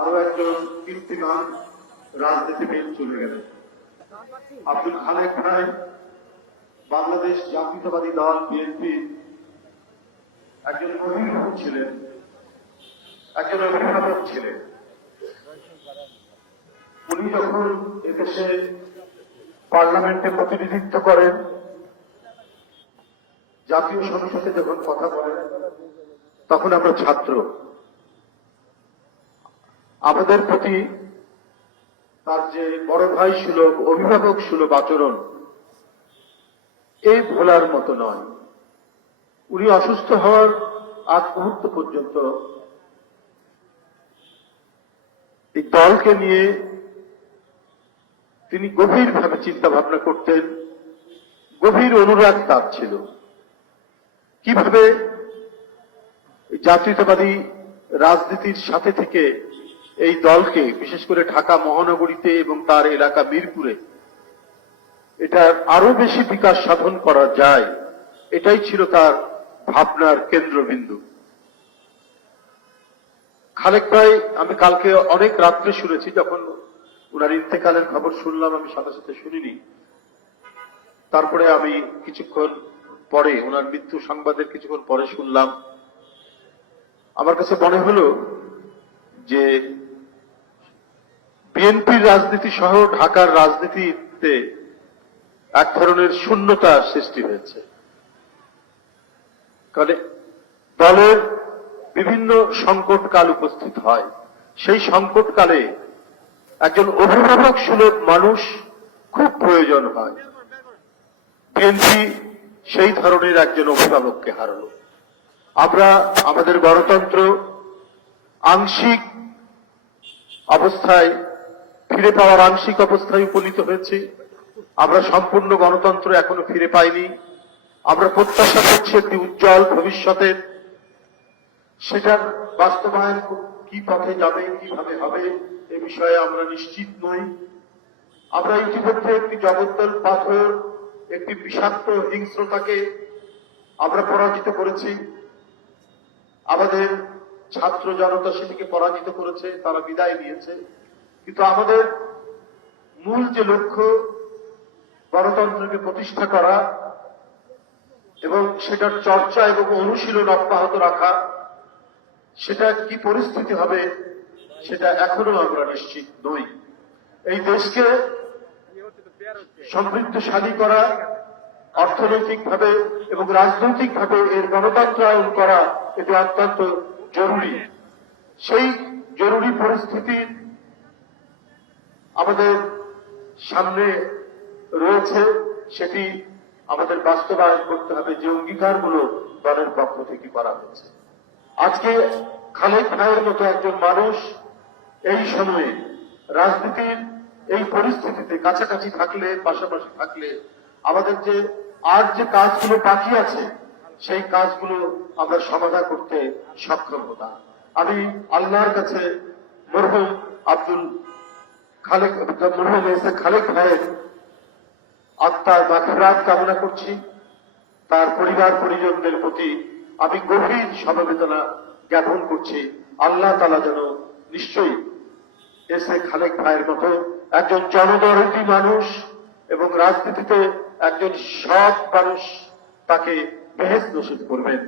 আরো একজন কীর্তিমান রাজনীতিবিদ চলে গেলেন। আব্দুল খালেক ভাই বাংলাদেশ জাতীয়তাবাদী দল বিএনপি একজন অভিভাবক ছিলেন, উনি যখন এদেশে পার্লামেন্টে প্রতিনিধিত্ব করেন, জাতীয় সংসদে যখন কথা বলেন, তখন আমরা ছাত্র। আমাদের প্রতি তার যে বড় ভাই সুলভ, অভিভাবক সুলভ আচরণ, এই ভোলার মতো নয়। উনি অসুস্থ হওয়ার আগ মুহূর্ত পর্যন্ত এই দলকে নিয়ে তিনি গভীরভাবে চিন্তা ভাবনা করতেন, গভীর অনুরাগ তার ছিল। কিভাবে জাতীয়তাবাদী রাজনীতির সাথে থেকে এই দলকে, বিশেষ করে ঢাকা মহানগরীতে এবং তার এলাকা মিরপুরে, এটা আরো বেশি বিকাশ সাধন করা যায়, এটাই ছিল তার ভাবনার কেন্দ্রবিন্দু। খালেক ভাই, আমি কালকে অনেক রাত্রে শুনেছি, যখন উনার ইন্তেকালের খবর শুনলাম, আমি সাথে সাথে শুনিনি। তারপরে আমি কিছুক্ষণ পরে, ওনার মৃত্যু সংবাদের কিছুক্ষণ পরে শুনলাম। আমার কাছে মনে হলো যে বিএনপির রাজনীতি সহ ঢাকার রাজনীতিতে এক ধরনের শূন্যতা সৃষ্টি হয়েছে। কারণ দলের বিভিন্ন সংকটকাল উপস্থিত হয়, সেই সংকটকালে একজন অভিভাবক সুলভ মানুষ খুব প্রয়োজন হয়। বিএনপি সেই ধরনের একজন অভিভাবককে হারালো। আমরা আমাদের গণতন্ত্র আংশিক অবস্থায় ফিরে পাওয়ার আংশিক অবস্থায় উপনীত হয়েছে। আমরা সম্পূর্ণ গণতন্ত্র এখনো ফিরে পাইনি। আমরা প্রত্যাশা করছি একটি উজ্জ্বল ভবিষ্যতের। সেটার বাস্তবায়ন কি পথে যাবে, কিভাবে হবে, এ বিষয়ে আমরা নিশ্চিত নই। আমরা ইতিমধ্যে একটি জগদ্দল পাথর, একটি বিষাক্ত হিংস্রতাকে আমরা পরাজিত করেছি। আমাদের ছাত্র জনতা সেটিকে পরাজিত করেছে, তারা বিদায় নিয়েছে। কিন্তু আমাদের মূল যে লক্ষ্য, গণতন্ত্রকে প্রতিষ্ঠা করা এবং সেটার চর্চা এবং অনুশীলন অব্যাহত রাখা, সেটা কি পরিস্থিতি হবে সেটা এখনো আমরা নিশ্চিত নই। এই দেশকে সমৃদ্ধশালী করা, অর্থনৈতিকভাবে এবং রাজনৈতিকভাবে এর গণতন্ত্রায়ন করা, এটা অত্যন্ত জরুরি। সেই জরুরি পরিস্থিতি আমাদের সামনে রয়েছে, সেটি আমাদের বাস্তবায়ন করতে হবে, যে অঙ্গীকারগুলো দলের পক্ষ থেকে করা হয়েছে। আজকে খালেক ভাইয়ের মতো একজন মানুষ এই সময়ে রাজনীতির এই পরিস্থিতিতে কাছাকাছি থাকলে, পাশাপাশি থাকলে, আমাদের যে আর যে কাজগুলো বাকি আছে, সেই কাজগুলো আমরা সমাধান করতে সক্ষম হতাম। আমি আল্লাহর কাছে মরহুম খালেক ভাইয়ের আত্মার মাগফিরাত কামনা করছি। তার পরিবার পরিজনদের প্রতি আমি গভীর সমবেদনা জ্ঞাপন করছি। আল্লাহ তাআলা যেন নিশ্চয়ই খালেক ভাইয়ের মতো একজন জনদরদী মানুষ এবং রাজনীতিতে একজন সৎ মানুষ, তাকে বেহেশত নসিব করবেন।